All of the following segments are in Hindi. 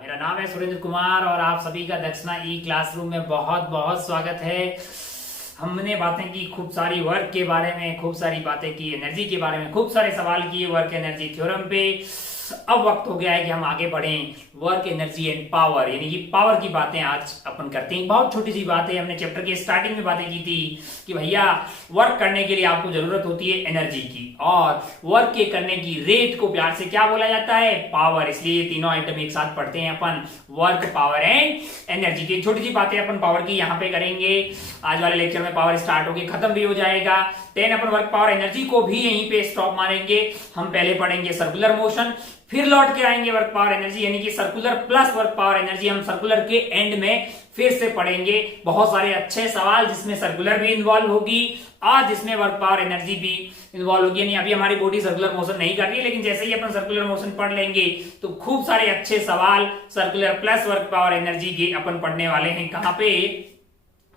मेरा नाम है सुरेंद्र कुमार और आप सभी का दक्षिणा ई क्लासरूम में बहुत बहुत स्वागत है। हमने बातें की खूब सारी वर्क के बारे में, खूब सारी बातें की एनर्जी के बारे में, खूब सारे सवाल किए वर्क एनर्जी थ्योरम पे। अब वक्त हो गया है कि हम आगे बढ़ें वर्क एनर्जी एंड पावर, यानी कि पावर की बातें आज अपन करते हैं। बहुत छोटी सी बात है, हमने चैप्टर के स्टार्टिंग में बातें की थी कि भैया वर्क करने के लिए आपको जरूरत होती है एनर्जी की, और वर्क के करने की रेट को प्यार से क्या बोला जाता है? पावर। इसलिए ये तीनों आइटम एक साथ पढ़ते हैं अपन, वर्क, पावर एंड एनर्जी की। छोटी सी बातें अपन पावर की यहाँ पे करेंगे। आज वाले लेक्चर में पावर स्टार्ट होगी, खत्म भी हो जाएगा। देन अपन वर्क, पावर, एनर्जी को भी यहीं पे स्टॉप मारेंगे। हम पहले पढ़ेंगे सर्कुलर मोशन, फिर लौट के आएंगे वर्क, पावर, एनर्जी, यानी कि circular plus work, power, energy हम सर्कुलर के एंड में फिर से पढ़ेंगे। बहुत सारे अच्छे सवाल जिसमें सर्कुलर भी इन्वॉल्व होगी और जिसमें वर्क, पावर, एनर्जी भी इन्वॉल्व होगी। यानी अभी हमारी बॉडी सर्कुलर मोशन नहीं कर रही है, लेकिन जैसे ही अपन सर्कुलर मोशन पढ़ लेंगे तो खूब सारे अच्छे सवाल circular plus work, power, energy के अपन पढ़ने वाले हैं। कहां पे?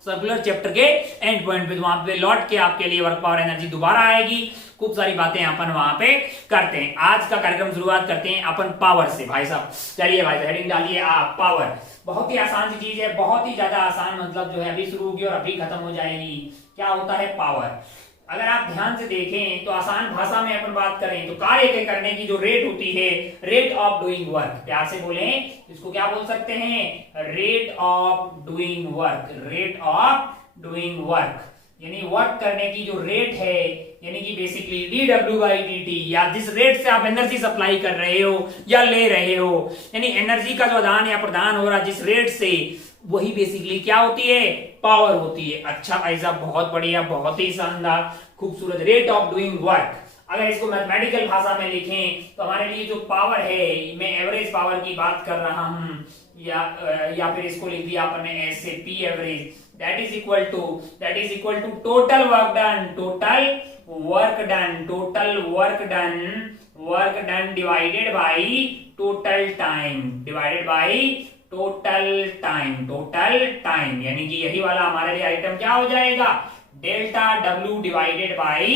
सर्कुलर चैप्टर के एंड पॉइंट पे। तो वहां पे लौट के आपके लिए वर्क, पावर, एनर्जी दोबारा आएगी। खूब सारी बातें अपन वहां पे करते हैं। आज का कार्यक्रम शुरुआत करते हैं अपन पावर से। भाई साहब चलिए भाई, हेडिंग डालिए आप, पावर। बहुत ही आसान सी चीज है, बहुत ही ज्यादा आसान, मतलब जो है अभी शुरू होगी और अभी खत्म हो जाएगी। क्या होता है पावर? अगर आप ध्यान से देखें तो आसान भाषा में अपन बात करें तो कार्य के करने की जो रेट होती है, रेट ऑफ डूइंग वर्क, प्यार से बोलें इसको क्या बोल सकते हैं? Rate of doing work. Rate of doing work यानी वर्क करने की जो रेट है, यानी कि बेसिकली dW/dt, या जिस रेट से आप एनर्जी सप्लाई कर रहे हो या ले रहे हो, यानी एनर्जी का जो आदान या प्रदान हो रहा है जिस रेट से, वही बेसिकली क्या होती है? पावर होती है। अच्छा भाई साहब, बहुत बढ़िया, बहुत ही शानदार, खूबसूरत। रेट ऑफ डूइंग वर्क, अगर इसको मैथमेटिकल भाषा में लिखें तो हमारे लिए जो पावर है, मैं एवरेज पावर की बात कर रहा हूं, या फिर इसको लिख दिया आपने ऐसे, P average, that is equal to total work done, total work done, total work done divided by total time, divided by total time, यानी कि यही वाला हमारे लिए आइटम क्या हो जाएगा? Delta W divided by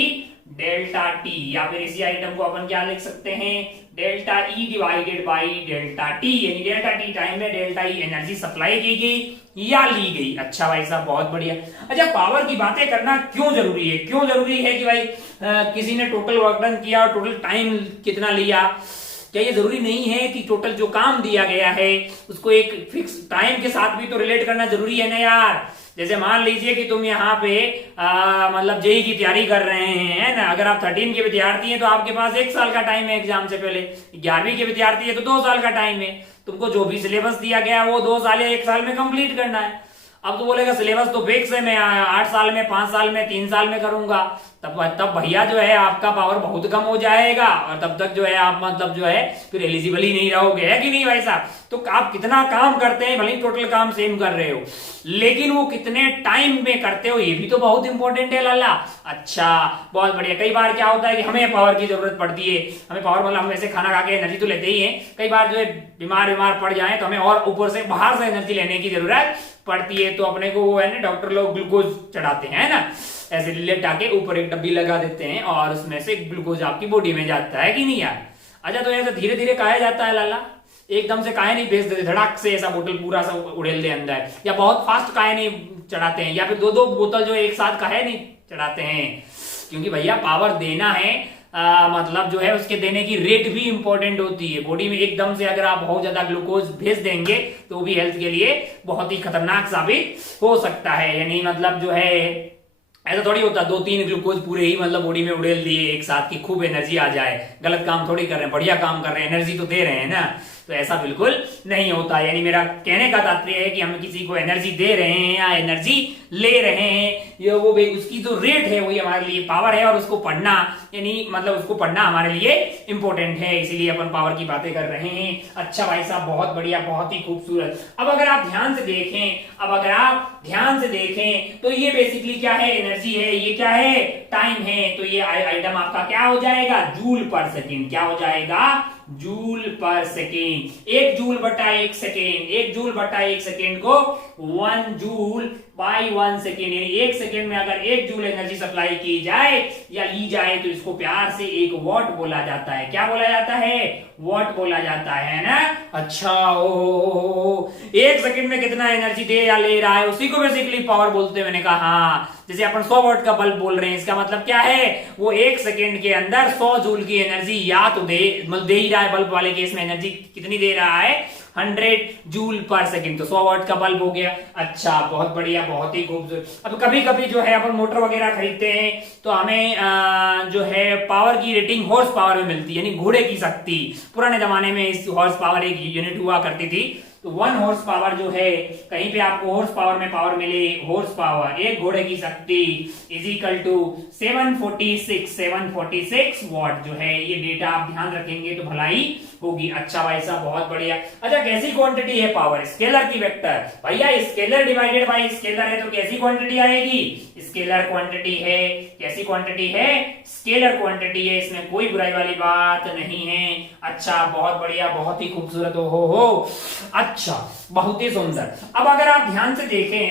delta T, या फिर इसी आइटम को अपन क्या लिख सकते हैं? Delta E divided by delta T, यानी डेल्टा T टाइम में डेल्टा E एनर्जी सप्लाई की गई या ली गई। अच्छा भाई साहब, बहुत बढ़िया। अच्छा, पावर की बातें करना क्यों जरूरी है? क्यों जरूरी है कि भाई किसी ने टोटल वर्क डन किया और टोटल टाइम कितना लिया? क्या ये जरूरी नहीं है कि टोटल जो काम दिया गया है उसको एक फिक्स टाइम के साथ भी तो रिलेट करना जरूरी है ना यार? जैसे मान लीजिए कि तुम यहाँ पे मतलब जेई की तैयारी कर रहे हैं ना, अगर आप 13 के विद्यार्थी हैं तो आपके पास 1 साल का टाइम है एग्जाम से पहले। 11वीं के विद्यार्थी है तो 2 साल का टाइम है। तुमको जो भी सिलेबस दिया गया है वो 2 साल या 1 साल में कंप्लीट करना है। अब तो बोलेगा सिलेबस तो फिक्स है, मैं 8 साल में, 5 साल में, 3 साल में करूंगा, तब भैया जो है आपका पावर बहुत कम हो जाएगा और तब तक जो है आप मतलब जो है फिर एलिजिबल ही नहीं रहोगे, है कि नहीं भाई साहब? तो आप कितना काम करते हैं, भले ही टोटल काम सेम कर रहे हो, लेकिन वो कितने टाइम में करते हो ये भी तो बहुत इंपॉर्टेंट है लाला। अच्छा, बहुत बढ़िया। कई बार क्या होता है कि हमें पावर की जरूरत पड़ती है, हमें पावर मतलब हम वैसे खाना खा के एनर्जी तो लेते ही हैं, कई बार जो है बीमार पड़ जाए तो हमें और ऊपर से बाहर से एनर्जी लेने की जरूरत पड़ती है। तो अपने को वो है ना, डॉक्टर लोग ग्लूकोज चढ़ाते हैं ना, ऐसे लेटा के ऊपर एक डब्बी लगा देते हैं और उसमें से ग्लूकोज आपकी बॉडी में जाता है कि नहीं यार? अच्छा, तो ऐसा धीरे धीरे खाया जाता है लाला, एकदम से काहे नहीं भेज देते धड़ाक से ऐसा बोतल पूरा सा उड़ेल दे अंदर, या बहुत फास्ट काहे नहीं चढ़ाते हैं, या फिर 2-2 बोतल जो एक साथ काहे नहीं चढ़ाते हैं? क्योंकि भैया पावर देना है, मतलब जो है उसके देने की रेट भी इंपॉर्टेंट होती है। बॉडी में एकदम से अगर आप बहुत ज्यादा ग्लूकोज भेज देंगे तो भी हेल्थ के लिए बहुत ही खतरनाक साबित हो सकता है। यानी मतलब जो है ऐसा थोड़ी होता 2-3 ग्लूकोज पूरे ही मतलब बॉडी में उड़ेल दिए एक साथ की खूब एनर्जी आ जाए। गलत काम थोड़ी कर रहे हैं, बढ़िया काम कर रहे हैं, एनर्जी तो दे रहे हैं ना, तो ऐसा बिल्कुल नहीं होता। यानी मेरा कहने का तात्पर्य है कि हम किसी को एनर्जी दे रहे हैं या एनर्जी ले रहे हैं, ये वो उसकी जो रेट है वही हमारे लिए पावर है, और उसको पढ़ना, यानी मतलब उसको पढ़ना हमारे लिए इंपॉर्टेंट है, इसीलिए अपन पावर की बातें कर रहे हैं। अच्छा भाई साहब, बहुत बढ़िया, बहुत ही खूबसूरत। अब अगर आप ध्यान से देखें तो ये बेसिकली क्या है? एनर्जी है, ये क्या है? टाइम है। तो ये आइटम आपका क्या हो जाएगा? जूल पर सेकेंड। क्या हो जाएगा? जूल पर सेकेंड। 1 जूल बटा 1 सेकेंड, 1 जूल बटा 1 सेकेंड को 1 जूल बाई 1 सेकेंड, यानी 1 सेकेंड में अगर 1 जूल एनर्जी सप्लाई की जाए या ली जाए तो इसको प्यार से 1 वॉट बोला जाता है। क्या बोला जाता है? वॉट बोला जाता है ना। अच्छा, ओ 1 सेकंड में कितना एनर्जी दे या ले रहा है उसी को बेसिकली पावर बोलते हैं। मैंने कहा हाँ, जैसे अपन 100 वॉट का बल्ब बोल रहे हैं, इसका मतलब क्या है, वो 1 सेकंड के अंदर 100 जूल की एनर्जी या तो दे ही रहा है। बल्ब वाले केस में एनर्जी कितनी दे रहा है, 100 जूल पर सेकंड, तो 100 वॉट का बल्ब हो गया। अच्छा, बहुत बढ़िया, बहुत ही खूबसूरत। अब कभी कभी जो है अपन मोटर वगैरह खरीदते हैं तो हमें जो है पावर की रेटिंग हॉर्स पावर में मिलती है, यानी घोड़े की शक्ति। पुराने जमाने में इस हॉर्स पावर एक यूनिट हुआ करती थी, तो 1 हॉर्स पावर जो है, कहीं पे आपको हॉर्स पावर में पावर मिले, हॉर्स पावर एक घोड़े की शक्ति इज इक्वल टू 746 वॉट जो है, ये डेटा आप ध्यान रखेंगे तो भलाई होगी। अच्छा भाई साहब, बहुत बढ़िया। अच्छा, कैसी क्वांटिटी है पावर, स्केलर की वेक्टर। भैया स्केलर डिवाइडेड बाय स्केलर है तो कैसी क्वांटिटी आएगी, स्केलर क्वांटिटी है। कैसी क्वांटिटी है, स्केलर क्वांटिटी है, इसमें कोई बुराई वाली बात नहीं है। अच्छा, बहुत बढ़िया, बहुत ही खूबसूरत। हो अच्छा, बहुत ही सुंदर। अब अगर आप ध्यान से देखें,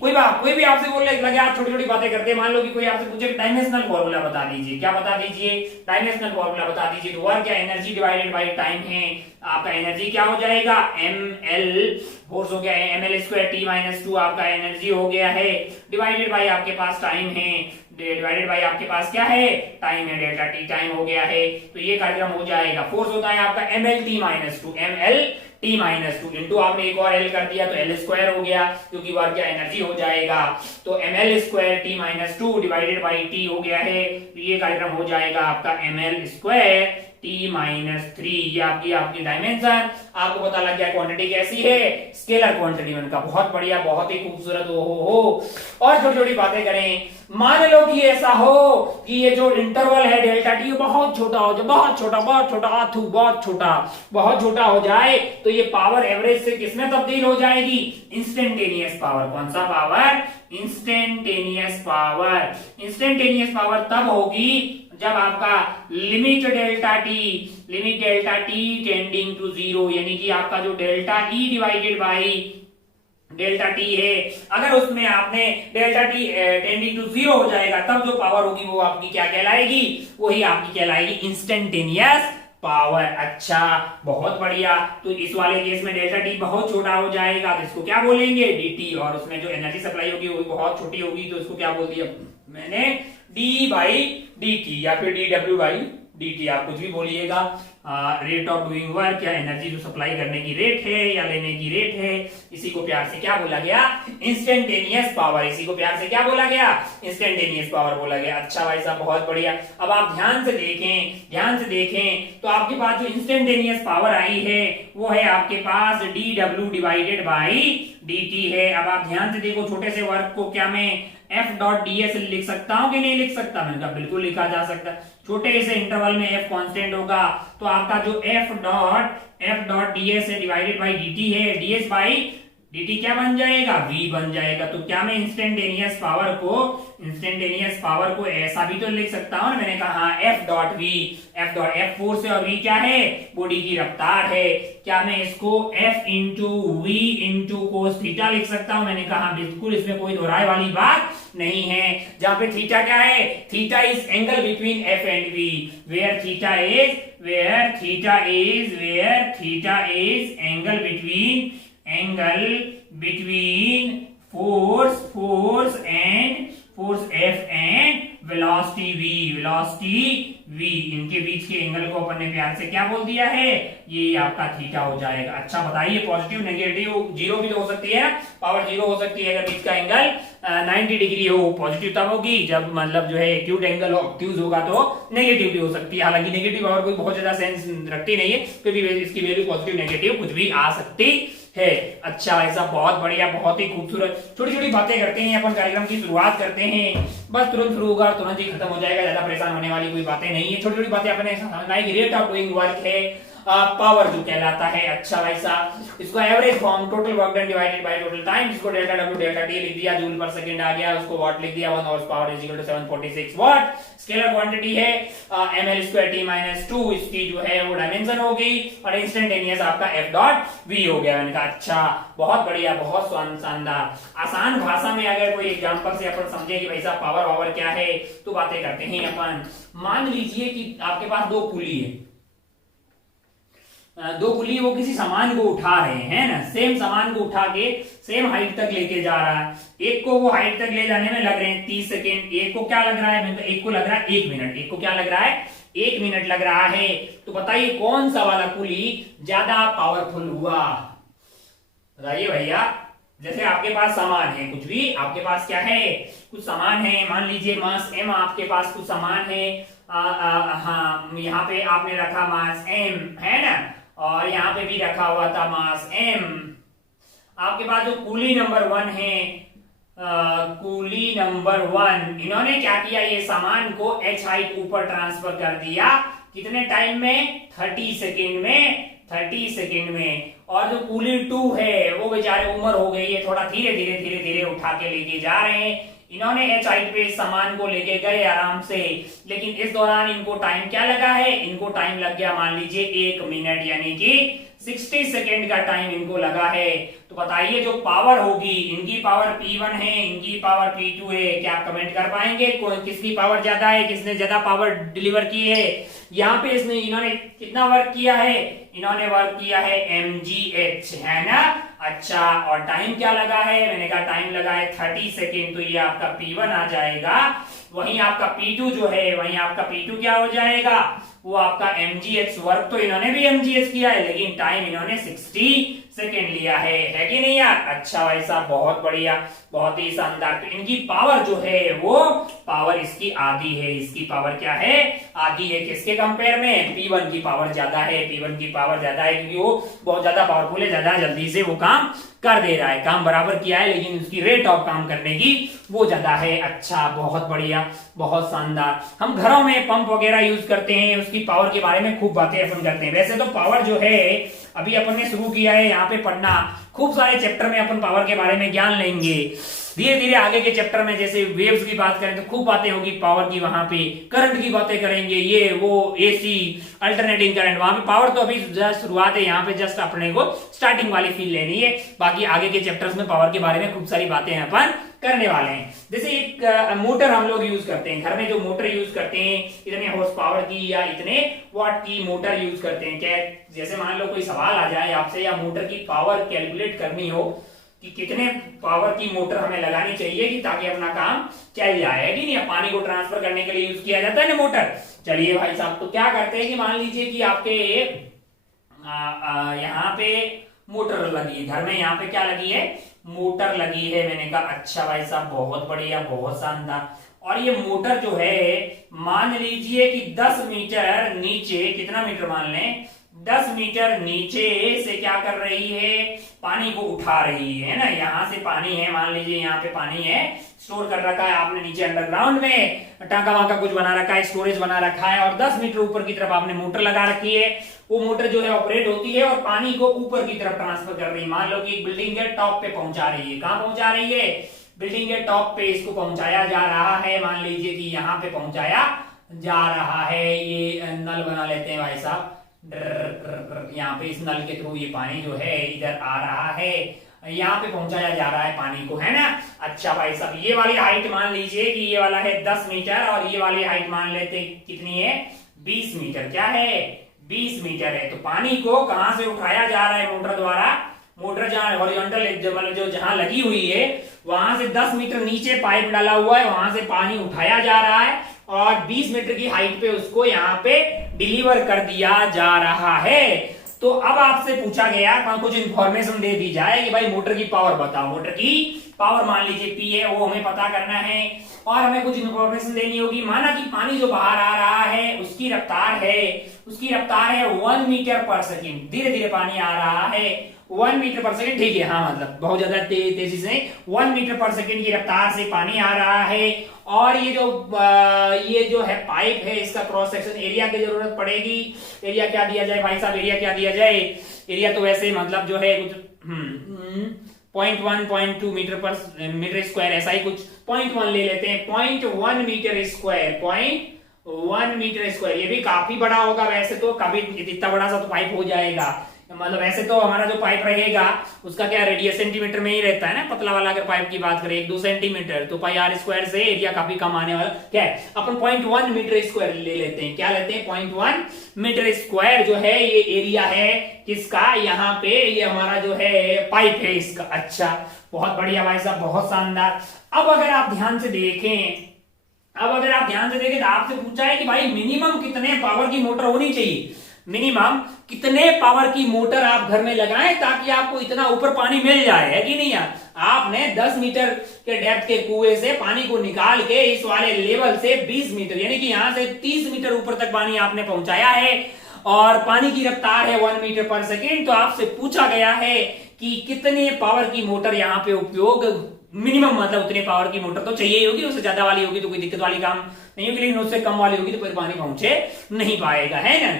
कोई भी आपसे बोल लगे, आप छोटी छोटी बातें करते हैं। मान लो कि कोई आपसे पूछे डायमेंशनल फॉर्मूला बता दीजिए, क्या बता दीजिए, डायमेंशनल फॉर्मूला बता दीजिए। तो वर्क या एनर्जी डिवाइडेड बाय टाइम है, आपका एनर्जी क्या हो जाएगा, ml फोर्स हो गया है, ml स्क्वायर t माइनस 2 आपका एनर्जी हो गया है, डिवाइडेड बाय आपके पास टाइम है, डिवाइडेड बाय आपके पास क्या है, टाइम है, डेल्टा टी टाइम हो गया है। तो ये कार्यक्रम हो जाएगा। फोर्स होता है आपका mlt minus 2, mlt minus 2 into आपने एक और l कर दिया तो l स्क्वायर हो गया, क्योंकि वर्क या एनर्जी हो जाएगा। तो ml square t minus 2 divided by t हो गया है, तो ये कार्यक्रम हो जाएगा आपका ml स्क्वायर t माइनस 3। ये आपकी डायमेंशन, आपको पता लग गया क्वांटिटी कैसी है, स्केलर क्वांटिटी उनका। बहुत बढ़िया, बहुत ही खूबसूरत। हो और छोटी छोटी बातें करें। मान लो कि ऐसा हो कि ये जो इंटरवल है डेल्टा टी बहुत छोटा हो जाए, बहुत छोटा हो जाए, तो ये पावर एवरेज से किसमें तब्दील हो जाएगी, इंस्टेंटेनियस पावर। कौन सा पावर, इंस्टेंटेनियस पावर तब होगी जब आपका limit delta T tending to 0, यानी कि आपका जो delta E divided by delta T है, अगर उसमें आपने डेल्टा टी टेंडिंग टू 0 हो जाएगा, तब जो पावर होगी वो आपकी क्या कहलाएगी, वही आपकी कहलाएगी इंस्टेंटेनियस पावर। अच्छा, बहुत बढ़िया। तो इस वाले केस में डेल्टा टी बहुत छोटा हो जाएगा, तो इसको क्या बोलेंगे, dt, और उसमें जो एनर्जी सप्लाई होगी वो बहुत छोटी होगी, तो इसको क्या बोल दिया मैंने, d बाई dt या फिर dw बाई dt, आप कुछ भी बोलिएगा। रेट ऑफ डूइंग वर्क या एनर्जी जो सप्लाई करने की रेट है या लेने की रेट है, इसी को प्यार से क्या बोला गया, इंस्टेंटेनियस पावर। इसी को प्यार से क्या बोला गया, इंस्टेंटेनियस पावर बोला गया। अच्छा भाई साहब, बहुत बढ़िया। अब आप ध्यान से देखें तो आपके पास जो इंस्टेंटेनियस पावर आई है वो है आपके पास dw डिवाइडेड बाई dt है। अब आप ध्यान से देखो, छोटे से वर्क को क्या मैं f डॉट ds लिख सकता हूं कि नहीं लिख सकता, मैंने कहा बिल्कुल लिखा जा सकता। छोटे से इंटरवल में f कांस्टेंट होगा, तो आपका जो f डॉट ds है डिवाइडेड बाई dt है, ds बाई dt क्या बन जाएगा, v बन जाएगा। तो क्या मैं इंस्टेंटेनियस पावर को ऐसा भी तो लिख सकता हूं ना, मैंने कहा f डॉट f फोर्स है और v क्या है, बॉडी की रफ्तार है। क्या मैं इसको f into V into cos theta लिख सकता हूं, मैंने कहा बिल्कुल, इसमें कोई दोहराई वाली बात नहीं है। जहां पे थीटा क्या है, theta is angle between f and v, where theta is angle between force F and velocity v, इनके बीच के एंगल को अपन ने प्यार से क्या बोल दिया है, ये आपका थीटा हो जाएगा। अच्छा बताइए, पॉजिटिव नेगेटिव जीरो भी तो हो सकती है, पावर जीरो हो सकती है अगर बीच का एंगल 90 डिग्री हो। पॉजिटिव तब होगी जब मतलब जो है एक्यूट एंगल ऑब्ट्यूज होगा, तो नेगेटिव भी हो सकती है। हालांकि नेगेटिव पावर कोई बहुत ज्यादा सेंस रखती नहीं है, क्योंकि इसकी वैल्यू पॉजिटिव नेगेटिव कुछ भी आ सकती है। अच्छा ऐसा, बहुत बढ़िया, बहुत ही खूबसूरत। छोटी छोटी बातें करते हैं अपन, कार्यक्रम की शुरुआत करते हैं, बस तुरंत शुरू होगा, तुरंत ही खत्म हो जाएगा, ज्यादा परेशान होने वाली कोई बातें नहीं है। छोटी छोटी बातें अपने समझना है कि रेट ऑफ डूइंग वर्क है, पावर जो कहलाता है। अच्छा भाई साहब, इसको average form total work done divided by total time, इसको डेल्टा डब्ल्यू डेल्टा टी लिख दिया, जूल पर सेकंड आ गया, उसको वाट लिख दिया, 1 horse power is equal to 746 watt. Scalar quantity है ml²t-2, इसकी जो है वो डायमेंशन हो गई और इंस्टेंटेनियस आपका F डॉट V हो गया। मैंने कहा अच्छा, बहुत बढ़िया, बहुत शानदार। आसान भाषा में अगर कोई एग्जांपल से अपन समझे कि भाई साहब पावर पावर क्या है, तो बातें करते हैं अपन। मान लीजिए कि आपके पास दो पुली है, दो पुली, वो किसी सामान को उठा रहे हैं ना, सेम सामान को उठा के सेम हाइट तक लेके जा रहा है। एक को वो हाइट तक ले जाने में लग रहे हैं 30 सेकेंड, एक को क्या लग रहा है, एक को लग रहा है 1 मिनट, एक को क्या लग रहा है 1 मिनट लग रहा है। तो बताइए कौन सा वाला पुली ज्यादा पावरफुल हुआ? बताइए भैया। जैसे आपके पास सामान है, कुछ भी आपके पास क्या है, कुछ सामान है, मान लीजिए मास m, आपके पास कुछ सामान है, हाँ यहाँ पे आपने रखा मास m है ना, और यहाँ पे भी रखा हुआ था मास m। आपके पास जो कूली नंबर 1 है, कूली नंबर 1, इन्होंने क्या किया, ये सामान को h हाइट ऊपर ट्रांसफर कर दिया, कितने टाइम में, 30 सेकेंड में, 30 सेकेंड में। और जो कूली 2 है, वो बेचारे उम्र हो गई है, थोड़ा धीरे धीरे धीरे धीरे उठा के लेके जा रहे हैं। इन्होंने एच हाइट पे सामान को लेके गए आराम से, लेकिन इस दौरान इनको टाइम क्या लगा है, इनको टाइम लग गया मान लीजिए 1 मिनट, यानी कि 60 सेकेंड का टाइम इनको लगा है। तो बताइए जो पावर होगी, इनकी पावर P1 है, इनकी पावर P2 है, क्या आप कमेंट कर पाएंगे किसकी पावर ज्यादा है, किसने ज्यादा पावर डिलीवर की है? यहाँ पे इन्होंने कितना वर्क किया है, इन्होंने वर्क किया है mgh, है ना। अच्छा, और टाइम क्या लगा है, मैंने कहा टाइम लगा है 30 सेकेंड, तो ये आपका P1 आ जाएगा। वहीं आपका P2 जो है, वहीं आपका P2 क्या हो जाएगा, वो आपका mgh। वर्क तो इन्होंने भी mgh किया है, लेकिन टाइम इन्होंने 60 सेकेंड लिया है कि नहीं यार? अच्छा भाई साहब, बहुत बढ़िया, बहुत ही शानदार। तो इनकी पावर जो है वो पावर इसकी आधी है, इसकी पावर क्या है, आधी है। किसके कंपेयर में, P1 की पावर ज्यादा है, P1 की पावर ज्यादा है, क्योंकि वो बहुत ज्यादा पावरफुल है, ज्यादा जल्दी से वो काम कर दे रहा है, काम बराबर किया है, लेकिन उसकी रेट ऑफ काम करने की वो ज्यादा है। अच्छा, बहुत बढ़िया, बहुत शानदार। हम घरों में पंप वगैरह यूज करते हैं, उसकी पावर के बारे में खूब बातें अपन करते हैं। वैसे तो पावर जो है अभी अपन ने शुरू किया है यहाँ पे पढ़ना, खूब सारे चैप्टर में अपन पावर के बारे में ज्ञान लेंगे। धीरे धीरे आगे के चैप्टर में जैसे वेव्स की बात करें तो खूब बातें होगी पावर की, वहां पे करंट की बातें करेंगे, ये वो एसी, अल्टरनेटिंग करंट, वहां पे पावर तो अभी जस्ट शुरुआत है, यहाँ पे जस्ट अपने को स्टार्टिंग वाली फील लेनी है। बाकी आगे के चैप्टर्स में पावर के बारे में खूब सारी बातें अपन करने वाले हैं। जैसे एक मोटर हम लोग यूज करते हैं घर में, जो मोटर यूज करते हैं, इतने हॉर्स पावर की या इतने वाट की मोटर यूज करते हैं। क्या, जैसे मान लो कोई सवाल आ जाए आपसे, या मोटर की पावर कैलकुलेट करनी हो कि कितने पावर की मोटर हमें लगानी चाहिए कि ताकि अपना काम चल जाए, कि नहीं? पानी को ट्रांसफर करने के लिए यूज किया जाता है ना मोटर। चलिए भाई साहब, तो क्या करते हैं कि मान लीजिए कि आपके यहाँ पे मोटर लगी है घर में, यहाँ पे क्या लगी है, मोटर लगी है। मैंने कहा अच्छा भाई साहब, बहुत बढ़िया, बहुत शानदार। और ये मोटर जो है, मान लीजिए कि 10 मीटर नीचे, कितना मीटर मान लें, 10 मीटर नीचे से क्या कर रही है, पानी को उठा रही है ना। यहाँ से पानी है, मान लीजिए यहाँ पे पानी है, स्टोर कर रखा है आपने नीचे अंडरग्राउंड में, टांका वाका कुछ बना रखा है, स्टोरेज बना रखा है, और 10 मीटर ऊपर की तरफ आपने मोटर लगा रखी है। वो मोटर जो है ऑपरेट होती है और पानी को ऊपर की तरफ ट्रांसफर कर रही है। मान लो कि एक बिल्डिंग के टॉप पे पहुंचा रही है। कहाँ पहुंचा रही है, बिल्डिंग के टॉप पे इसको पहुंचाया जा रहा है। मान लीजिए कि यहाँ पे पहुंचाया जा रहा है। ये नल बना लेते हैं भाई साहब, यहाँ पे इस नल के थ्रू ये पानी जो है इधर आ रहा है, यहाँ पे पहुंचाया जा रहा है पानी को, है ना। अच्छा भाई साहब, ये वाली हाइट मान लीजिए कि ये वाला है 10 मीटर और ये वाली हाइट मान लेते कितनी है, 20 मीटर। क्या है, 20 मीटर है। तो पानी को कहां से उठाया जा रहा है मोटर द्वारा, मोटर जहां हॉरिजॉन्टल जो जहां लगी हुई है वहां से 10 मीटर नीचे पाइप डाला हुआ है, वहां से पानी उठाया जा रहा है और 20 मीटर की हाइट पे उसको यहाँ पे डिलीवर कर दिया जा रहा है। तो अब आपसे पूछा गया, कुछ इंफॉर्मेशन दे दी जाए कि भाई मोटर की पावर बताओ। मोटर की पावर मान लीजिए P है, वो हमें पता करना है और हमें कुछ इंफॉर्मेशन देनी होगी। माना कि पानी जो बाहर आ रहा है उसकी रफ्तार है 1 मीटर पर सेकेंड, धीरे धीरे पानी आ रहा है 1 मीटर पर सेकेंड, ठीक है, हाँ मतलब बहुत ज्यादा तेजी से 1 मीटर पर सेकेंड की रफ्तार से पानी आ रहा है। और ये जो है पाइप है, इसका क्रॉस सेक्शन एरिया की जरूरत पड़ेगी। एरिया क्या दिया जाए भाई साहब, एरिया क्या दिया जाए? एरिया तो वैसे मतलब जो है कुछ 0.1 0.2 मीटर स्क्वायर, ऐसा ही कुछ 0.1 ले लेते हैं। 0.1 मीटर स्क्वायर, 0.1 मीटर स्क्वायर, ये भी काफी बड़ा होगा वैसे तो, काफी इतना बड़ा सा तो पाइप हो जाएगा। मतलब वैसे तो हमारा जो पाइप रहेगा उसका क्या रेडियस सेंटीमीटर में ही रहता है ना, पतला वाला अगर पाइप की बात करें 1-2 सेंटीमीटर, तो पाई आर स्क्वायर से एरिया काफी कम आने वाला। क्या है, अपन 0.1 मीटर स्क्वायर ले लेते हैं। क्या लेते हैं? 0.1 मीटर स्क्वायर जो है ये एरिया है किसका, यहाँ पे ये हमारा जो है पाइप है इसका। अच्छा, बहुत बढ़िया भाई साहब, बहुत शानदार। अब अगर आप ध्यान से देखें तो आपसे पूछा है कि भाई मिनिमम कितने पावर की मोटर होनी चाहिए, मिनिमम कितने पावर की मोटर आप घर में लगाएं ताकि आपको इतना ऊपर पानी मिल जाए, है कि नहीं यार? आपने 10 मीटर के डेप्थ के कुएं से पानी को निकाल के इस वाले लेवल से 20 मीटर यानी कि यहां से 30 मीटर ऊपर तक पानी आपने पहुंचाया है और पानी की रफ्तार है 1 मीटर पर सेकेंड। तो आपसे पूछा गया है कि कितने पावर की मोटर यहाँ पे उपयोग, मिनिमम मतलब उतने पावर की मोटर तो चाहिए ही होगी, उससे ज्यादा वाली होगी तो कोई दिक्कत वाली काम नहीं होगी, लेकिन उससे कम वाली होगी तो फिर पानी पहुंचे नहीं पाएगा, है ना।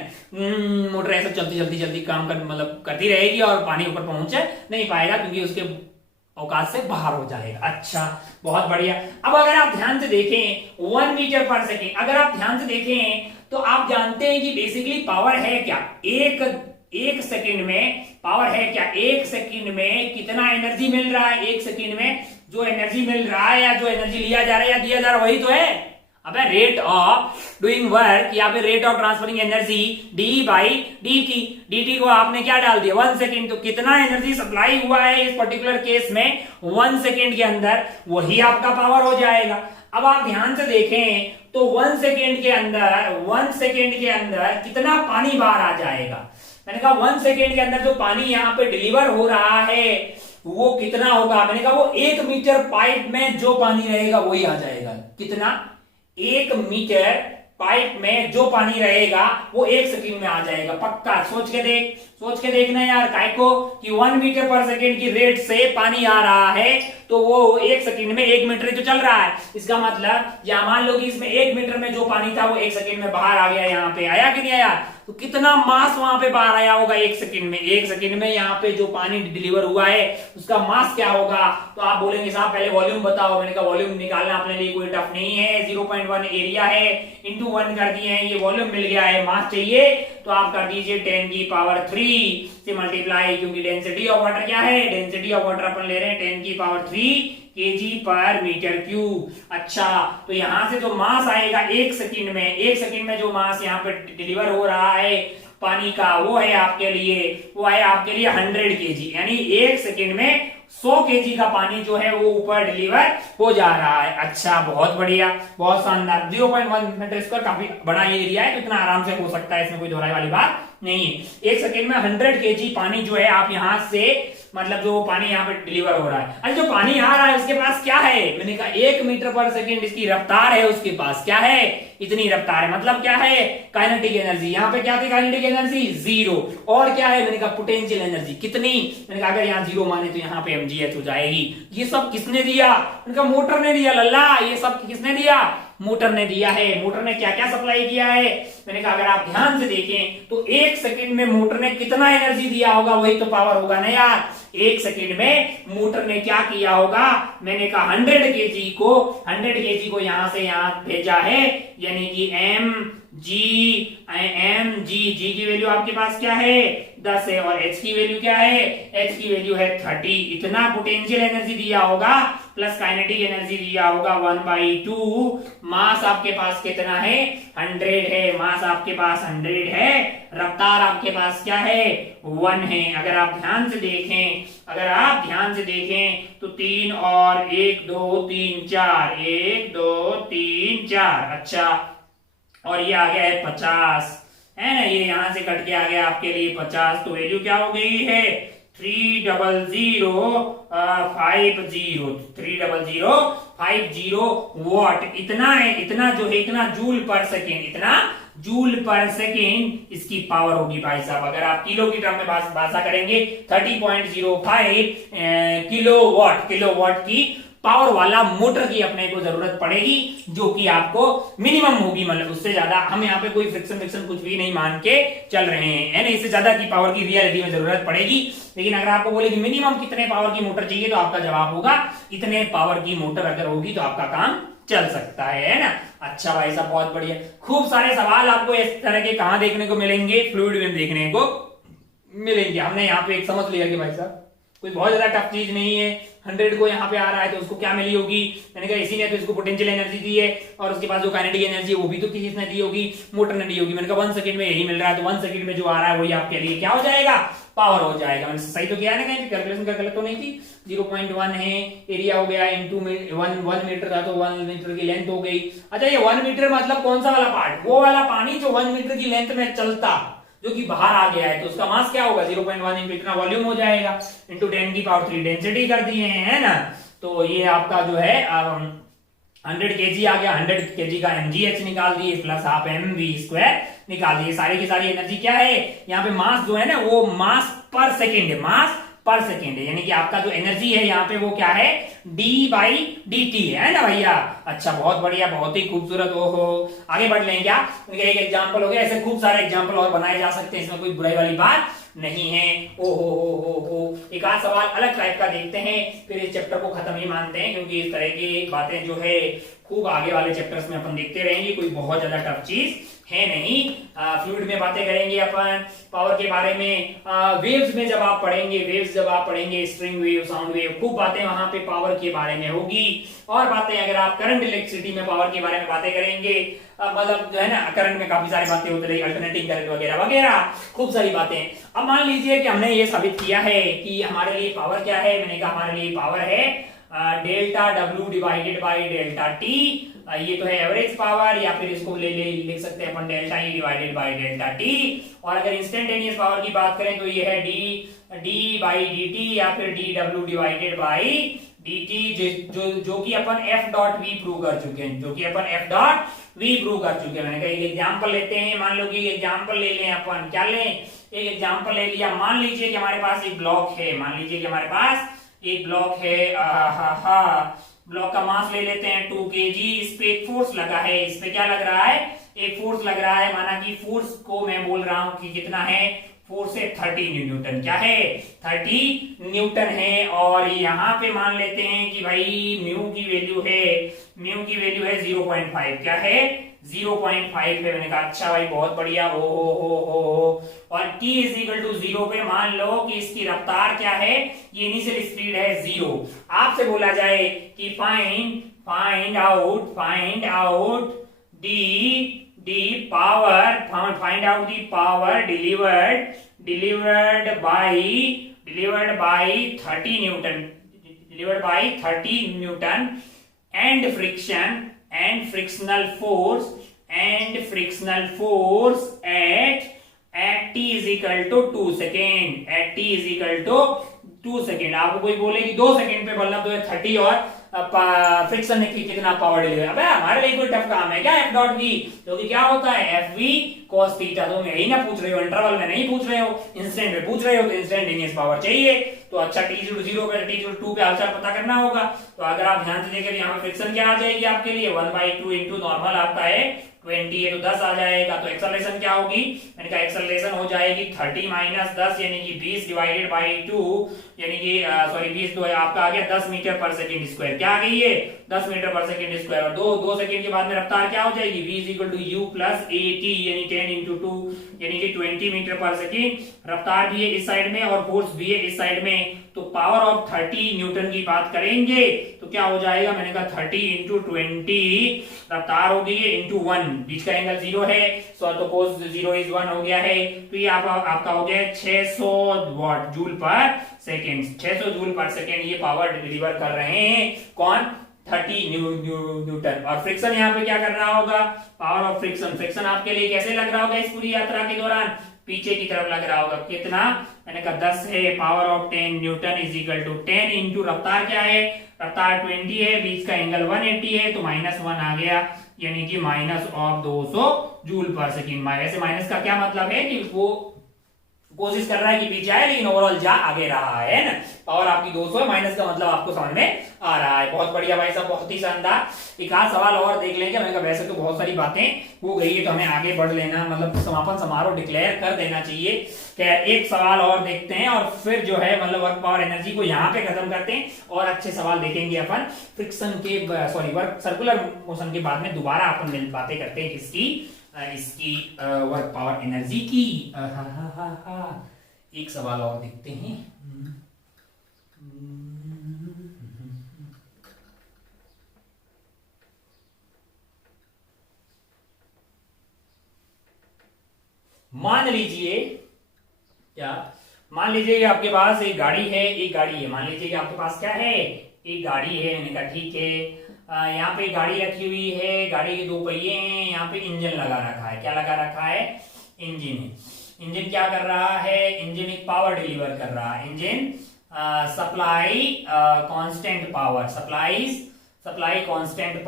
मोटर ऐसा जल्दी काम कर मतलब करती रहेगी और पानी ऊपर पहुंचे नहीं पाएगा क्योंकि उसके औकात से बाहर हो जाएगा। अच्छा, बहुत बढ़िया। अब अगर आप ध्यान से देखें 1 मीटर पर सेकेंड, अगर आप ध्यान से देखें तो आप जानते हैं कि बेसिकली पावर है क्या, एक सेकंड में पावर है क्या, एक सेकंड में कितना एनर्जी मिल रहा है, एक सेकंड में जो एनर्जी मिल रहा है या जो एनर्जी लिया जा रहा है या दिया जा रहा है वही तो है। अबे रेट ऑफ डूइंग वर्क या फिर rate of transferring energy dt को आपने क्या डाल दिया 1 सेकेंड, तो कितना एनर्जी सप्लाई हुआ है इस पर्टिकुलर केस में 1 सेकेंड के अंदर, वही आपका पावर हो जाएगा। अब आप ध्यान से देखें तो 1 सेकेंड के अंदर कितना पानी बाहर आ जाएगा। मैंने कहा 1 सेकेंड के अंदर जो पानी यहाँ पे डिलीवर हो रहा है वो कितना होगा, मैंने कहा वो 1 मीटर पाइप में जो पानी रहेगा वही आ जाएगा। कितना? 1 मीटर पाइप में जो पानी रहेगा वो 1 सेकेंड में आ जाएगा। पक्का सोच के देखना यार काय को कि 1 मीटर पर सेकेंड की रेट से पानी आ रहा है तो वो 1 सेकेंड में 1 मीटर जो चल रहा है, इसका मतलब या मान लो कि इसमें 1 मीटर में जो पानी था वो 1 सेकेंड में बाहर आ गया, यहाँ पे आया कि नहीं आया, तो कितना मास वहां पे बाहर आया होगा 1 सेकेंड में। 1 सेकेंड में यहाँ पे जो पानी डिलीवर हुआ है उसका मास क्या होगा। तो आप बोलेंगे साहब पहले वॉल्यूम बताओ, मैंने कहा वॉल्यूम निकालना अपने लिए कोई टफ नहीं है, 0.1 एरिया है इंटू 1 कर दिए हैं, ये वॉल्यूम मिल गया है। मास चाहिए तो आप कर दीजिए 10 की पावर 3 से मल्टीप्लाई, क्योंकि डेंसिटी ऑफ वाटर क्या है, डेंसिटी ऑफ वाटर अपन ले रहे हैं 10 की पावर 3 केजी पर मीटर क्यूब। अच्छा, तो यहां से जो मास आएगा 1 सेकंड में जो मास यहाँ पे डिलीवर हो रहा है पानी का वो है आपके लिए 100 केजी, यानी 1 सेकंड में 100 केजी का पानी जो है वो ऊपर डिलीवर हो जा रहा है। अच्छा, बहुत बढ़िया, बहुत शानदार। 0.1 मीटर स्क्वायर काफी बड़ा ये एरिया है तो इतना आराम से हो सकता है, इसमें कोई दोहराई वाली बात नहीं है। 1 सेकंड में 100 केजी पानी जो है आप यहां से मतलब जो पानी यहाँ पे डिलीवर हो रहा है। अच्छा, जो पानी आ रहा है उसके पास क्या है, मैंने कहा 1 मीटर पर सेकेंड इसकी रफ्तार है, उसके पास क्या है, इतनी रफ्तार है, मतलब क्या है, काइनेटिक एनर्जी। यहाँ पे क्या थी काइनेटिक एनर्जी 0, और क्या है मैंने कहा पोटेंशियल एनर्जी कितनी, मैंने कहा अगर यहाँ 0 माने तो यहाँ पे mgh हो जाएगी। ये सब किसने दिया, मैंने कहा मोटर ने दिया लल्ला, ये सब किसने दिया, मोटर ने दिया है। मोटर ने क्या क्या सप्लाई किया है, मैंने कहा अगर आप ध्यान से देखें तो 1 सेकंड में मोटर ने कितना एनर्जी दिया होगा वही तो पावर होगा ना यार। 1 सेकंड में मोटर ने क्या किया होगा, मैंने कहा 100 केजी को यहां से यहां भेजा है, यानी कि जी की वैल्यू आपके पास क्या है 10 है, और h की वैल्यू क्या है, h की वैल्यू है 30। इतना पोटेंशियल एनर्जी दिया होगा प्लस काइनेटिक एनर्जी दिया होगा 1/2। मास आपके पास कितना है 100 है, मास आपके पास 100 है, रफ्तार आपके पास क्या है 1 है। अगर आप ध्यान से देखें तो 3 और 1 2 3 4 1 2 3 4। अच्छा, और ये आ गया है 50 है ना, ये यहां से कट के आ गया आपके लिए 50, तो वैल्यू क्या हो गई है 30050 वाट। इतना है, इतना जो है इतना जूल पर सेकेंड, इतना जूल पर सेकेंड इसकी पावर होगी भाई साहब। अगर आप किलो की टर्म में भाषा करेंगे 30.05 किलोवाट की पावर वाला मोटर की अपने को जरूरत पड़ेगी, जो कि आपको मिनिमम होगी। मतलब उससे ज्यादा हम यहाँ पे कोई फ्रिक्शन कुछ भी नहीं मान के चल रहे हैं, है ना। इससे ज्यादा की पावर की रियलिटी में जरूरत पड़ेगी। लेकिन अगर आपको बोले कि मिनिमम कितने पावर की मोटर चाहिए, तो आपका जवाब होगा इतने पावर की मोटर अगर होगी तो आपका काम चल सकता है ना। अच्छा भाई साहब, बहुत बढ़िया। खूब सारे सवाल आपको इस तरह के कहां देखने को मिलेंगे, फ्लूइड में देखने को मिलेंगे। हमने यहाँ पे एक समझ लिया कि भाई साहब कोई बहुत ज्यादा टफ चीज नहीं है। 100 को यहाँ पे आ रहा है तो उसको क्या मिली होगी, मैंने कहा इसी ने तो इसको पोटेंशियल एनर्जी दी है, और उसके बाद जो काइनेटिक एनर्जी है वो भी तो किसने दी होगी, मोटर ने दी होगी। मैंने कहा 1 सेकंड में यही मिल रहा है, तो 1 सेकंड में जो आ रहा है वही आपके लिए क्या हो जाएगा, पावर हो जाएगा। मैंने सही तो किया है ना, कहीं कैलकुलेशन का गलत तो नहीं की। 0.1 है, एरिया हो गया इंटू 1 मीटर था तो 1 मीटर की लेंथ हो गई। अच्छा, ये 1 मीटर मतलब कौन सा वाला पार्ट, वो वाला पानी जो 1 मीटर की लेंथ में चलता, जो कि बाहर आ गया है, तो उसका मास क्या होगा 0.1 इंटू इतना वॉल्यूम हो जाएगा, इंटू 10 की पावर 3 डेंसिटी कर दिए है ना। तो ये आपका जो है 100 केजी आ गया, 100 केजी का mgh निकाल दिए प्लस हाफ mv² निकाल दिए। सारी की सारी एनर्जी क्या है, यहाँ पे मास जो है ना वो मास पर सेकेंड है, मास पर सेकेंड है, यानी कि आपका जो एनर्जी है यहाँ पे वो क्या है, d/dt है ना भैया। अच्छा, बहुत बढ़िया, बहुत ही खूबसूरत। ओहो, आगे बढ़ लें क्या, एक एग्जांपल हो गया, ऐसे खूब सारे एग्जांपल और बनाए जा सकते हैं, इसमें कोई बुराई वाली बात नहीं है। ओहो हो, एक आध सवाल अलग टाइप का देखते हैं, फिर इस चैप्टर को खत्म ही मानते हैं, क्योंकि इस तरह की बातें जो है खूब आगे वाले चैप्टर्स में अपन देखते रहेंगे, कोई बहुत ज्यादा टफ चीज है नहीं। फ्लूइड में बातें करेंगे अपन, पावर के बारे में। वेव्स में जब आप पढ़ेंगे, स्ट्रिंग वेव, साउंड वेव, खूब बातें वहां पे पावर के बारे में होगी। और बातें अगर आप करंट इलेक्ट्रिसिटी में पावर के बारे में बातें करेंगे, मतलब जो है ना करंट में काफी सारी बातें होती रही, अल्टरनेटिंग करंट वगैरह वगैरह, खूब सारी बातें। अब मान लीजिए कि हमने ये साबित किया है कि हमारे लिए पावर क्या है। मैंने कहा हमारे लिए पावर है delta W divided by delta T। ये तो है एवरेज पावर, या फिर इसको लिख सकते हैं अपन delta E divided by delta T। और अगर इंस्टेंटेनियस पावर की बात करें तो ये है d/dt या फिर dW डिवाइडेड बाई dt, जो कि अपन F.V प्रूव कर चुके हैं, मैंने कहा एक एग्जांपल लेते हैं। मान लो कि एग्जांपल ले लें अपन, क्या लें, एक एग्जांपल ले लिया। मान लीजिए कि हमारे पास एक ब्लॉक है, ब्लॉक का मास ले लेते हैं 2 kg। इस पे एक फोर्स लगा है, इस पे क्या लग रहा है, एक फोर्स लग रहा है। माना कि फोर्स को मैं बोल रहा हूं कि कितना है, फोर्स है 30 न्यूटन। क्या है, 30 न्यूटन है। और यहाँ पे मान लेते हैं कि भाई म्यू की वैल्यू है 0.5। क्या है, 0.5 है। मैंने कहा अच्छा भाई, बहुत बढ़िया। हो और t इज इक्वल टू 0 पे मान लो कि इसकी रफ्तार क्या है, ये इनिशियल स्पीड है 0। आपसे बोला जाए कि find out the power delivered by 30 newton and frictional force at t is equal to 2 second. आपको कोई बोले कि 2 सेकेंड पे मतलब तो 30 और फ्रिक्शन ने कितना पावर डिलीवर। अबे हमारे लिए कोई टफ काम है क्या, F.V, जो कि क्या होता है FV cos थीटा। तो यही ना पूछ रहे हो, इंटरवल में नहीं पूछ रहे हो, इंस्टेंट में पूछ रहे हो, तो इंस्टेंटेनियस पावर चाहिए। तो अच्छा, t0 पे t2 पे हालचाल पता करना होगा। तो अगर आप ध्यान से देखें यहाँ फ्रिक्शन क्या आ जाएगी आपके लिए, 1/2 इंटू नॉर्मल आपका है 20 है तो 10 आ जाएगा। तो एक्सेलरेशन क्या होगी, मैंने कहा एक्सेलरेशन हो जाएगी 30 माइनस 10 यानी कि 20 डिवाइडेड बाई 2, यानी कि 20 तो आपका आ गया 10 मीटर पर सेकेंड स्क्वायर। क्या आ गई है, 10 मीटर पर सेकेंड स्क्वायर। और 2 सेकेंड के बाद में रफ्तार क्या हो जाएगी, v is equal to u plus at यानी 10 इंटू 2 यानी कि 20 मीटर पर सेकेंड। रफ्तार भी है इस साइड में और फोर्स भी है इस साइड में। तो पावर ऑफ 30 न्यूटन की बात करेंगे तो क्या हो जाएगा, मैंने कहा 30 इंटू 20 रफ्तार हो गई है इंटू 1, बीच का एंगल 0 है, सो तो कोस 0 इज 1 हो गया है। तो ये आपका हो गया 600 वॉट जूल पर सेकेंड, 600 जूल पर सेकेंड ये पावर डिलीवर कर रहे हैं कौन, 30 न्यूटन। और फ्रिक्शन यहाँ पे क्या कर रहा होगा, पावर ऑफ फ्रिक्शन आपके लिए कैसे लग रहा होगा इस पूरी यात्रा के दौरान, पीछे की तरफ लग रहा होगा। कितना, मैंने कहा 10 है, power of 10 newton is equal to 10 into रफ्तार क्या है, रफ्तार 20 है, बीच का एंगल 180 है, तो -1 आ गया, यानी कि माइनस ऑफ 200 जूल पर सेकेंड। वैसे माइनस का क्या मतलब है कि वो कोशिश कर रहा है कि पीछे आए लेकिन ओवरऑल जा आगे रहा है ना। पावर आपकी 200 है, माइनस का मतलब आपको समझ में आ रहा है। बहुत बढ़िया भाई साहब, बहुत ही शानदार। एक आध सवाल और देख लेंगे। मैंने कहा वैसे तो बहुत सारी बातें हो गई है तो हमें आगे बढ़ लेना, मतलब समापन समारोह डिक्लेयर कर देना चाहिए। खैर एक सवाल और देखते हैं और फिर जो है मतलब वर्क पावर एनर्जी को यहाँ पे खत्म करते हैं और अच्छे सवाल देखेंगे अपन फ्रिक्शन के वर्क सर्कुलर मोशन के बाद में दोबारा अपन बातें करते हैं किसकी, इसकी वर्क पावर एनर्जी की। एक सवाल और देखते हैं। मान लीजिए क्या, मान लीजिए कि आपके पास एक गाड़ी है, एक गाड़ी है। मान लीजिए कि आपके पास क्या है, एक गाड़ी है। मैंने कहा ठीक है, यहाँ पे गाड़ी रखी हुई है, गाड़ी के दो पहिए हैं, यहाँ पे इंजन लगा रखा है। क्या लगा रखा है, इंजन है। इंजन क्या कर रहा है, इंजन एक पावर डिलीवर कर रहा है। Engine supply constant power, supply constant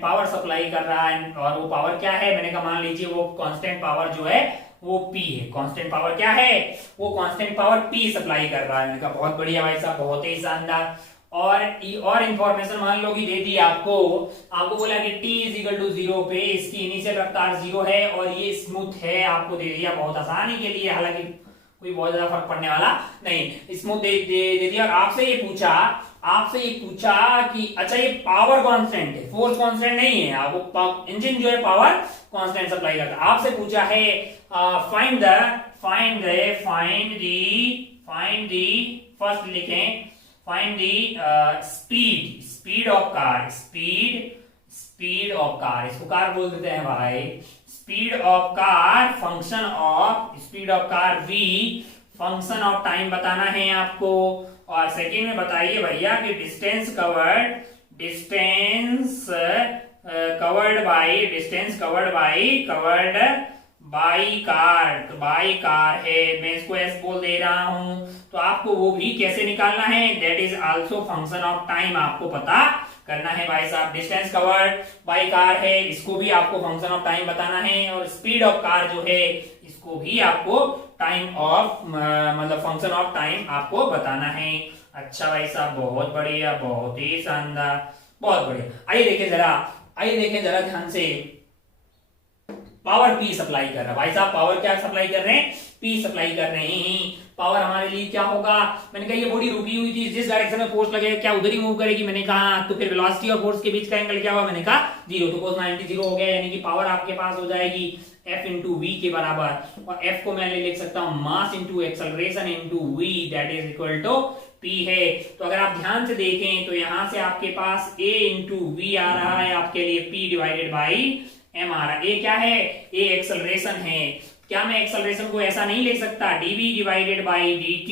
power supply कर रहा है। और वो पावर क्या है, मैंने कहा मान लीजिए वो कांस्टेंट पावर जो है वो P है। कांस्टेंट पावर क्या है, वो कांस्टेंट पावर P सप्लाई कर रहा है। मैंने कहा बहुत बढ़िया भाई साहब, बहुत ही शानदार। और इंफॉर्मेशन मान लो कि दे दी आपको बोला कि t इज इक्वल टू 0 पे इसकी इनिशियल रफ्तार 0 है और ये स्मूथ है, आपको दे दिया बहुत आसानी के लिए, हालांकि कोई बहुत ज्यादा फर्क पड़ने वाला नहीं। स्मूथ दे दिया और आपसे ये पूछा कि अच्छा ये पावर कांस्टेंट है, फोर्स कांस्टेंट नहीं है। आपको इंजन जो है पावर कांस्टेंट सप्लाई करता है। आपसे पूछा है फर्स्ट लिखें find the speed of car, इसको कार बोल देते हैं भाई। Speed of car v, function of time बताना है आपको। और सेकंड में बताइए भैया कि डिस्टेंस कवर्ड बाई कार, तो बाई कार है, मैं इसको एस बोल दे रहा हूं। तो आपको वो भी कैसे निकालना है, that is also function of time आपको पता करना है भाई साहब। डिस्टेंस कवर्ड बाई कार है, इसको भी आपको फंक्शन ऑफ टाइम बताना है। और स्पीड ऑफ कार जो है इसको भी आपको टाइम ऑफ मतलब फंक्शन ऑफ टाइम आपको बताना है। अच्छा भाई साहब, बहुत बढ़िया, बहुत ही शानदार, बहुत बढ़िया। आइए देखें जरा ध्यान से। पावर P सप्लाई कर रहा है भाई साहब, पावर क्या सप्लाई कर रहे हैं, P सप्लाई कर रहे हैं। पावर हमारे लिए क्या होगा, मैंने कहा ये बॉडी रुकी हुई थी, जिस डायरेक्शन में फोर्स लगेगा क्या उधर ही मूव करेगी। मैंने कहा तो फिर वेलोसिटी और फोर्स के बीच का एंगल क्या हुआ, मैंने कहा 0, तो cos 90 0 हो गया। यानी कि पावर आपके पास हो जाएगी F इंटू वी के बराबर। और F को मैं लिख सकता हूं mass into acceleration into V, that is equal to P है। तो अगर आप ध्यान से देखें तो यहां से आपके पास A इंटू वी आ रहा है आपके लिए, P डिवाइडेड बाई M आ रहा है। A क्या है, A एक्सेलरेशन है। क्या मैं एक्सेलरेशन को ऐसा नहीं लिख सकता, dv divided by dt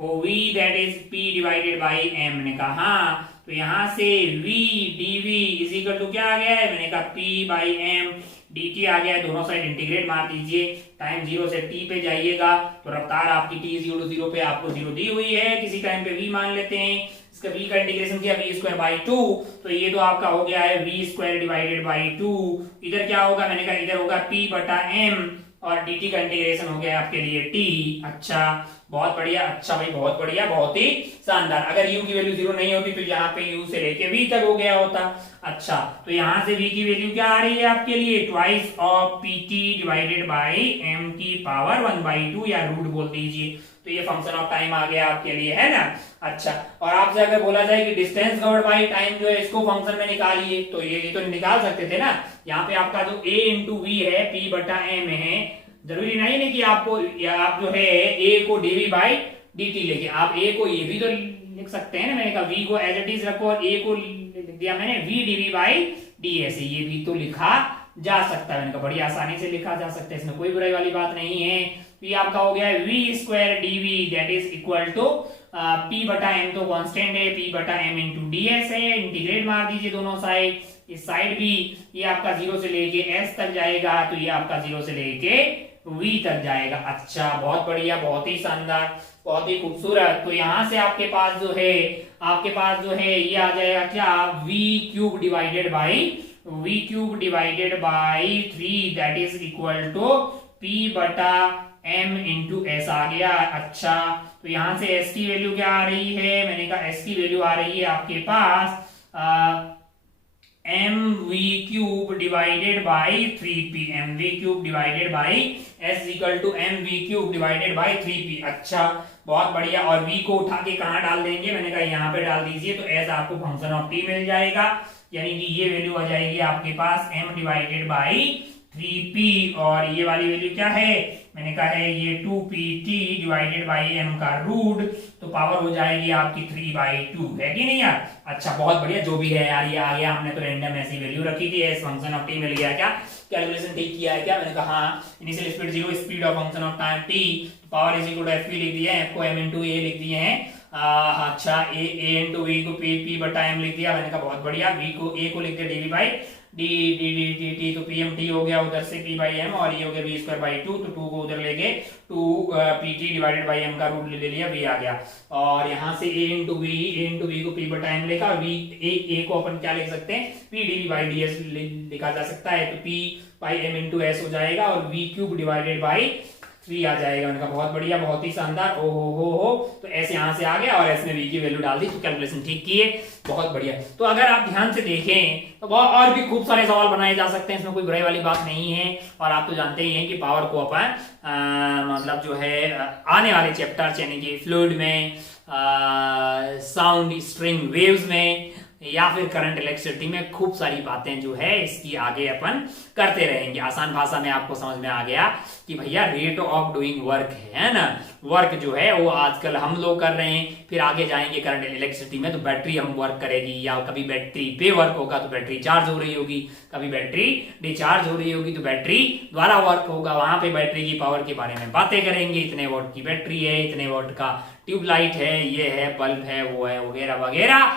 v, that is p divided by m। ने कहा हाँ, तो यहां से v dv is equal to क्या आ गया है, मैंने कहा p बाई m dt आ गया है। दोनों साइड इंटीग्रेट मार दीजिए, टाइम 0 से t पे जाइएगा तो रफ्तार आपकी t इज इक्वल टू 0 पे आपको 0 दी हुई है, किसी टाइम पे v मान लेते हैं। इसका v का इंटीग्रेशन किया v स्क्वायर बाई 2, तो ये तो आपका हो गया है v स्क्वायर डिवाइडेड बाई 2। इधर क्या होगा, मैंने कहा इधर होगा p बटा m और dt का इंटीग्रेशन हो गया आपके लिए t। अच्छा बहुत बढ़िया, अच्छा भाई बहुत बढ़िया, बहुत ही शानदार। अगर u की वैल्यू 0 नहीं होती तो यहाँ पे u से लेके v तक हो गया होता। अच्छा तो यहाँ से v की वैल्यू क्या आ रही है आपके लिए, twice of pt divided by m की पावर 1/2 या रूट बोल दीजिए। तो ये फंक्शन ऑफ टाइम आ गया आपके लिए, है ना। अच्छा, और आपसे अगर बोला जाए कि डिस्टेंस कवर्ड बाई टाइम जो है इसको फंक्शन में निकालिए, तो ये तो निकाल सकते थे ना। यहाँ पे आपका जो a इंटू वी है p बटा m है, जरूरी नहीं है कि आपको आप जो है a को dv बाई dt लेके आप a को ये भी तो लिख सकते हैं ना। मैंने कहा v को एज इट इज रखो और a को लिख दिया मैंने v dv बाई ds, ये भी तो लिखा जा सकता है। मैंने कहा बड़ी आसानी से लिखा जा सकता है, इसमें कोई बुराई वाली बात नहीं है। ये आपका हो गया है v square dv that is equal to p बटा m तो कांस्टेंट है, p बटा m इंटू ds है। इंटीग्रेट मार दीजिए दोनों साइड, इस साइड भी ये आपका 0 से लेके s तक जाएगा, तो ये आपका 0 से लेके v तक जाएगा। अच्छा बहुत बढ़िया, बहुत ही शानदार, बहुत ही खूबसूरत। तो यहां से आपके पास जो है ये आ जाएगा क्या, v cube divided by v cube divided by 3 that is equal to p बटा m इंटू एस आ गया। अच्छा, तो यहां से s की वैल्यू क्या आ रही है, मैंने कहा s की वैल्यू आ रही है आपके पास M V cube divided by 3p, M V cube divided by S equal to M V cube divided by 3p। अच्छा, बहुत बढ़िया। और v को उठा के कहां डाल देंगे, मैंने कहा यहाँ पे डाल दीजिए, तो s आपको फंक्शन ऑफ t मिल जाएगा, यानी कि ये वैल्यू आ जाएगी आपके पास m डिवाइडेड बाई 3p, और ये वाली वैल्यू क्या है, मैंने कहा है ये 2pt डिवाइडेड बाई m का रूट, तो पावर हो जाएगी आपकी 3/2, है कि नहीं यार। अच्छा, बहुत बढ़िया, जो भी है यार ये आ गया, हमने तो रैंडम ऐसी वैल्यू रखी थी, एस फंक्शन ऑफ टी मिल गया। क्या कैलकुलेशन ठीक किया है क्या, मैंने कहा हाँ। Initial speed 0, speed of function of time t, power is equal to F लिख दिया है, f को m इंटू ए लिख दिए हैं। अच्छा, a इंटू वी को p बटा m लिख दिया, मैंने कहा बहुत बढ़िया। v को a को लिख दिया dv बाई डी, तो pm t हो गया उधर से p बाई m, और ये हो गया v स्क्वायर बाई 2, तो 2 को उधर ले गए, 2pt डिवाइडेड बाई m का रूट ले लिया, v आ गया। और यहाँ से a इंटू वी को p बटा m लिखा, और a को अपन क्या लिख सकते हैं, p dv बाई ds लिखा जा सकता है, तो p by m into s हो जाएगा, और v क्यूब डिवाइडेड बाई 3 आ जाएगा। उनका बहुत बढ़िया, बहुत ही शानदार। ओ हो, तो ऐसे यहां से आ गया, और एस में v की वैल्यू डाल दी, तो कैलकुलेशन ठीक की है, बहुत बढ़िया। तो अगर आप ध्यान से देखें तो और भी खूब सारे सवाल बनाए जा सकते हैं, इसमें कोई बुराई वाली बात नहीं है। और आप तो जानते ही हैं कि पावर को अपन मतलब जो है आने वाले चैप्टर यानी कि फ्लूइड में, साउंड स्ट्रिंग वेव्स में, या फिर करंट इलेक्ट्रिसिटी में खूब सारी बातें जो है इसकी आगे अपन करते रहेंगे। आसान भाषा में आपको समझ में आ गया कि भैया रेट ऑफ डूइंग वर्क है ना, वर्क जो है वो आजकल हम लोग कर रहे हैं, फिर आगे जाएंगे करंट इलेक्ट्रिसिटी में तो बैटरी हम वर्क करेगी, या कभी बैटरी पे वर्क होगा तो बैटरी चार्ज हो रही होगी, कभी बैटरी डिस्चार्ज हो रही होगी तो बैटरी द्वारा वर्क होगा, वहां पे बैटरी की पावर के बारे में बातें करेंगे। इतने वोल्ट की बैटरी है, इतने वोल्ट का ट्यूबलाइट है, ये है, बल्ब है, वो है, वगैरह वगैरह।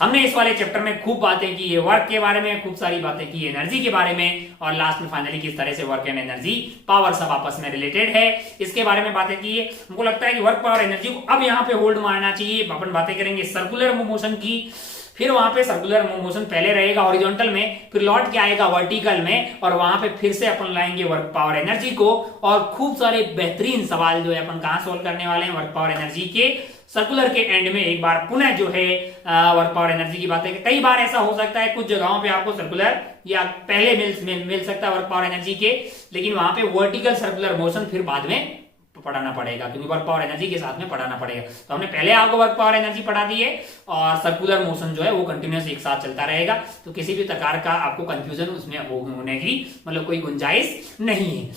हमने इस वाले चैप्टर में खूब बातें की है वर्क के बारे में, खूब सारी बातें की एनर्जी के बारे में, और लास्ट में फाइनली किस तरह से वर्क एंड एनर्जी पावर सब आपस में रिलेटेड है इसके बारे में बातें की है। हमको लगता है कि वर्क पावर एनर्जी को अब यहाँ पे होल्ड मारना चाहिए। अपन बातें करेंगे सर्कुलर मोशन की, फिर वहां पे सर्कुलर मोशन पहले रहेगा हॉरिजॉन्टल में, फिर लौट के आएगा वर्टिकल में, और वहां पे फिर से अपन लाएंगे वर्क पावर एनर्जी को, और खूब सारे बेहतरीन सवाल जो है अपन कहां सोल्व करने वाले हैं, वर्क पावर एनर्जी के सर्कुलर के एंड में एक बार पुनः जो है वर्क पावर एनर्जी की बातें। कई बार ऐसा हो सकता है कुछ जगहों पे आपको सर्कुलर या पहले मिल सकता है वर्क पावर एनर्जी के, लेकिन वहां पे वर्टिकल सर्कुलर मोशन फिर बाद में पढ़ाना पड़ेगा, क्योंकि वर्क पावर एनर्जी के साथ में पढ़ाना पड़ेगा। तो हमने पहले आपको वर्क पावर एनर्जी पढ़ा दी है, और सर्कुलर मोशन जो है वो कंटिन्यूस एक साथ चलता रहेगा, तो किसी भी प्रकार का आपको कंफ्यूजन उसमें होने की मतलब कोई गुंजाइश नहीं है।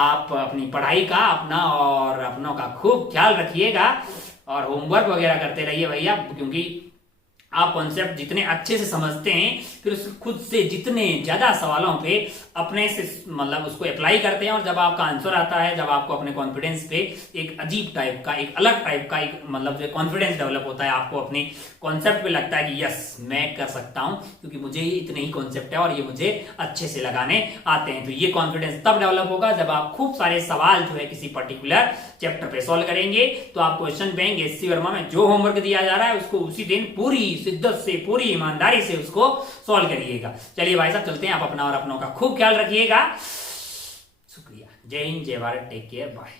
आप अपनी पढ़ाई का अपना और अपनों का खूब ख्याल रखिएगा, और होमवर्क वगैरह करते रहिए भैया, क्योंकि आप कॉन्सेप्ट जितने अच्छे से समझते हैं, फिर खुद से जितने ज्यादा सवालों पे अपने से मतलब उसको अप्लाई करते हैं, और जब आपका आंसर आता है, जब आपको अपने कॉन्फिडेंस पे एक अजीब टाइप का, एक अलग टाइप का एक मतलब जो कॉन्फिडेंस डेवलप होता है, आपको अपने कॉन्सेप्ट पे लगता है कि यस मैं कर सकता हूं, क्योंकि मुझे इतने ही कॉन्सेप्ट है और ये मुझे अच्छे से लगाने आते हैं। तो ये कॉन्फिडेंस तब डेवलप होगा जब आप खूब सारे सवाल जो है किसी पर्टिकुलर चैप्टर पे सॉल्व करेंगे। तो आप क्वेश्चन बैंक एससी वर्मा में जो होमवर्क दिया जा रहा है उसको उसी दिन पूरी शिद्दत से, पूरी ईमानदारी से उसको सॉल्व करिएगा। चलिए भाई साहब चलते हैं, आप अपना और अपनों का खूब ख्याल रखिएगा। शुक्रिया, जय हिंद, जय भारत, टेक केयर, बाय।